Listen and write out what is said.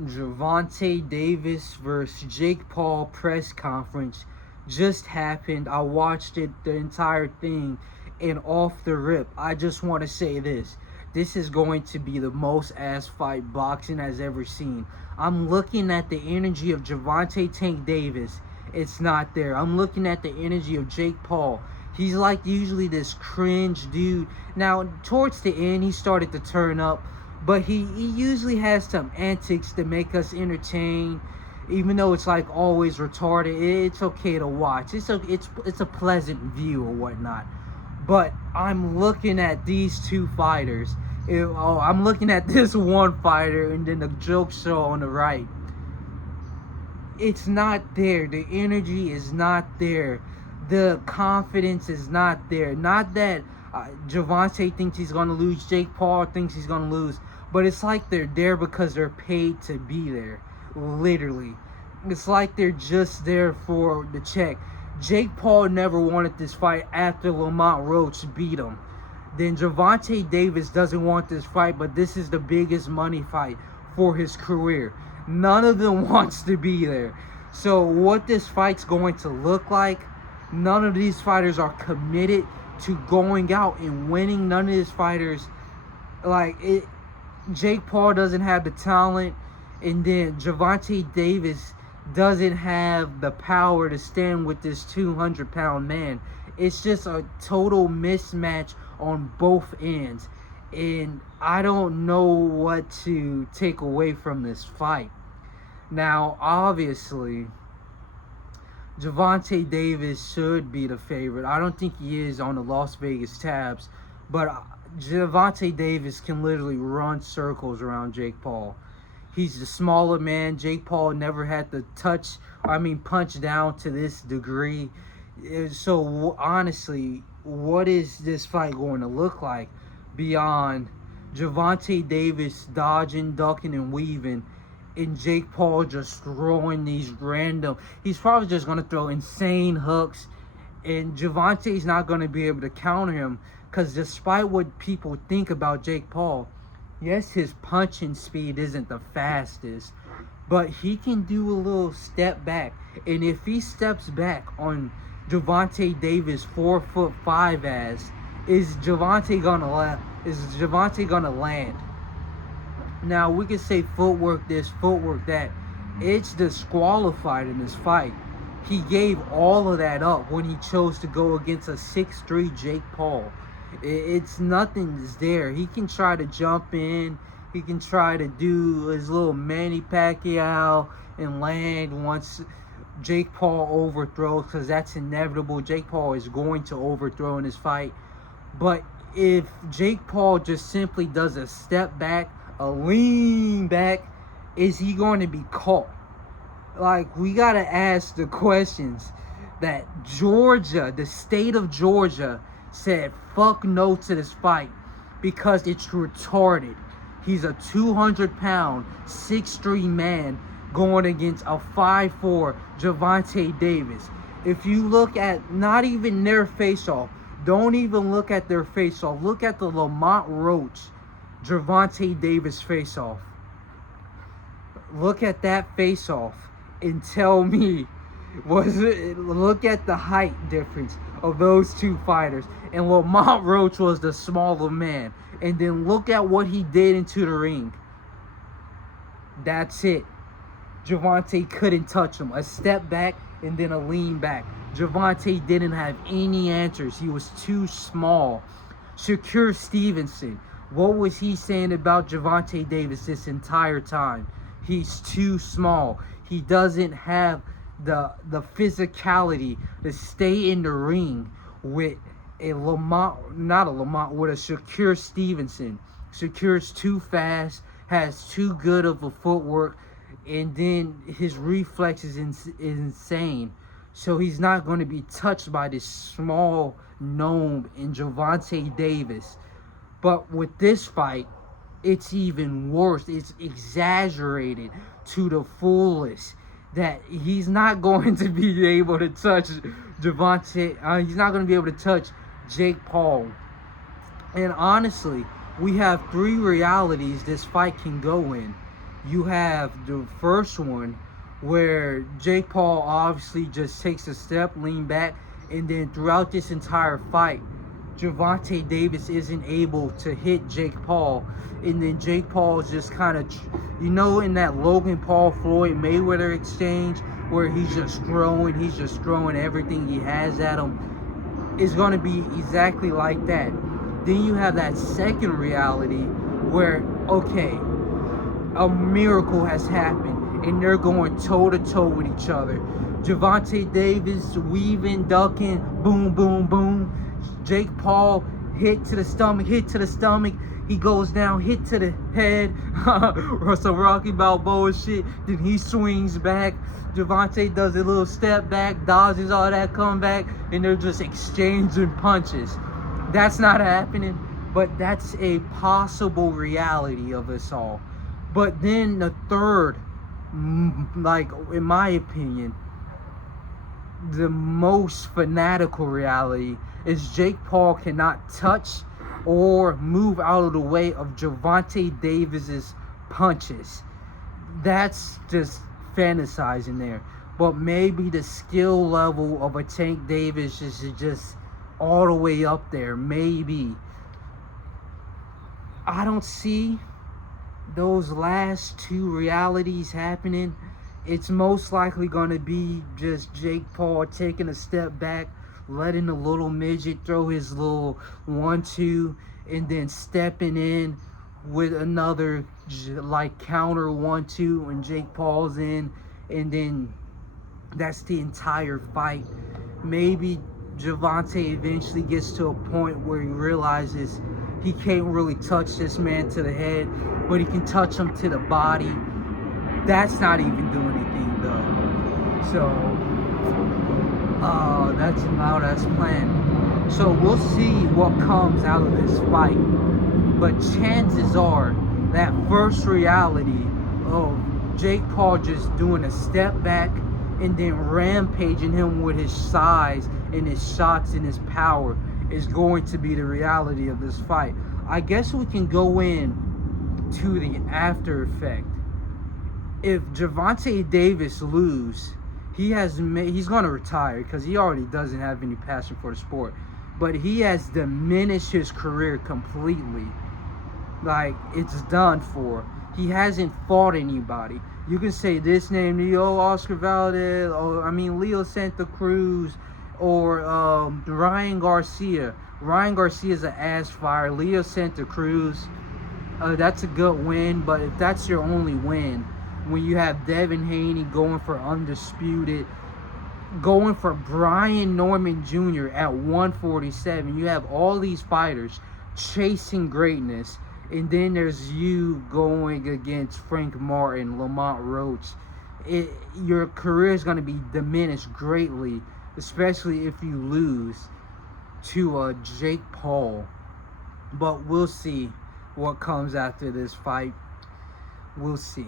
Gervonta Davis versus Jake Paul press conference just happened. I watched it, the entire thing, and off the rip, I just want to say this. This is going to be the most ass fight boxing has ever seen. I'm looking at the energy of Gervonta Tank Davis. It's not there. I'm looking at the energy of Jake Paul. He's like usually this cringe dude. Now, towards the end, he started to turn up, but he usually has some antics to make us entertain, even though it's like always retarded. It's okay to watch. It's a pleasant view or whatnot. But I'm looking at these two fighters. I'm looking at this one fighter and then the joke show on the right. It's not there. The energy is not there. The confidence is not there. Not that Gervonta thinks he's going to lose. Jake Paul thinks he's going to lose. But it's like they're there because they're paid to be there. Literally. It's like they're just there for the check. Jake Paul never wanted this fight after Lamont Roach beat him. Then Gervonta Davis doesn't want this fight, but this is the biggest money fight for his career. None of them wants to be there. So what this fight's going to look like, none of these fighters are committed to going out and winning. None of these fighters, Jake Paul doesn't have the talent, and then Gervonta Davis doesn't have the power to stand with this 200-pound man. It's just a total mismatch on both ends, and I don't know what to take away from this fight. Now, obviously, Gervonta Davis should be the favorite. I don't think he is on the Las Vegas tabs, but Gervonta Davis can literally run circles around Jake Paul. He's the smaller man. Jake Paul never had to punch down to this degree. So, honestly, what is this fight going to look like beyond Gervonta Davis dodging, ducking, and weaving, and Jake Paul just throwing these random... He's probably just going to throw insane hooks, and Gervonta's not going to be able to counter him, because despite what people think about Jake Paul, yes, his punching speed isn't the fastest, but he can do a little step back. And if he steps back on Gervonta Davis 4'5" ass, is Gervonta gonna land? Now we can say footwork this, footwork that. It's disqualified in this fight. He gave all of that up when he chose to go against a 6'3" Jake Paul. It's nothing's there. He can try to jump in. He can try to do his little Manny Pacquiao and land once Jake Paul overthrows, because that's inevitable. Jake Paul is going to overthrow in this fight. But if Jake Paul just simply does a step back, a lean back, is he going to be caught? Like, we got to ask the questions that Georgia, the state of Georgia, said fuck no to this fight because it's retarded. He's a 200-pound, 6'3" man going against a 5'4" Gervonta Davis. If you look at not even their face-off, don't even look at their face-off. Look at the Lamont Roach Gervonta Davis face-off. Look at that face-off and tell me, look at the height difference of those two fighters. And Lamont Roach was the smaller man. And then look at what he did into the ring. That's it. Gervonta couldn't touch him. A step back and then a lean back. Gervonta didn't have any answers. He was too small. Shakur Stevenson, what was he saying about Gervonta Davis this entire time? He's too small. He doesn't have the physicality to stay in the ring with with a Shakur Stevenson. Shakur's too fast, has too good of a footwork, and then his reflex is insane. So he's not going to be touched by this small gnome in Gervonta Davis. But with this fight, it's even worse. It's exaggerated to the fullest that he's not going to be able to touch Gervonta. He's not going to be able to touch Jake Paul. And honestly, we have three realities this fight can go in. You have the first one where Jake Paul obviously just takes a step, lean back, and then throughout this entire fight, Gervonta Davis isn't able to hit Jake Paul, and then Jake Paul is just kind of, in that Logan Paul Floyd Mayweather exchange where he's just throwing everything he has at him. It's going to be exactly like that. Then you have that second reality where, okay, a miracle has happened and they're going toe to toe with each other. Gervonta Davis weaving, ducking, boom, boom, boom. Jake Paul hit to the stomach. He goes down, hit to the head. Some Rocky Balboa shit. Then he swings back. Gervonta does a little step back, dodges all that comeback, and they're just exchanging punches. That's not happening, but that's a possible reality of us all. But then the third, like in my opinion, the most fanatical reality is Jake Paul cannot touch or move out of the way of Gervonta Davis's punches. That's just fantasizing there. But maybe the skill level of a Tank Davis is just all the way up there. Maybe. I don't see those last two realities happening. It's most likely going to be just Jake Paul taking a step back, letting the little midget throw his little 1-2, and then stepping in with another like counter 1-2 when Jake Paul's in, and then that's the entire fight. Maybe Gervonta eventually gets to a point where he realizes he can't really touch this man to the head, but he can touch him to the body. That's not even doing anything though. So that's about as planned. So we'll see what comes out of this fight. But chances are that first reality of Jake Paul just doing a step back and then rampaging him with his size and his shots and his power is going to be the reality of this fight. I guess we can go in to the after effect. If Gervonta Davis lose, he's going to retire because he already doesn't have any passion for the sport. But he has diminished his career completely. Like, it's done for. He hasn't fought anybody. You can say this name, Oscar Valdez, or Leo Santa Cruz, or Ryan Garcia. Ryan Garcia's an ass fire. Leo Santa Cruz, that's a good win, but if that's your only win, when you have Devin Haney going for undisputed, going for Brian Norman Jr. at 147, you have all these fighters chasing greatness, and then there's you going against Frank Martin, Lamont Roach. Your career is going to be diminished greatly, especially if you lose to Jake Paul. But we'll see what comes after this fight. We'll see.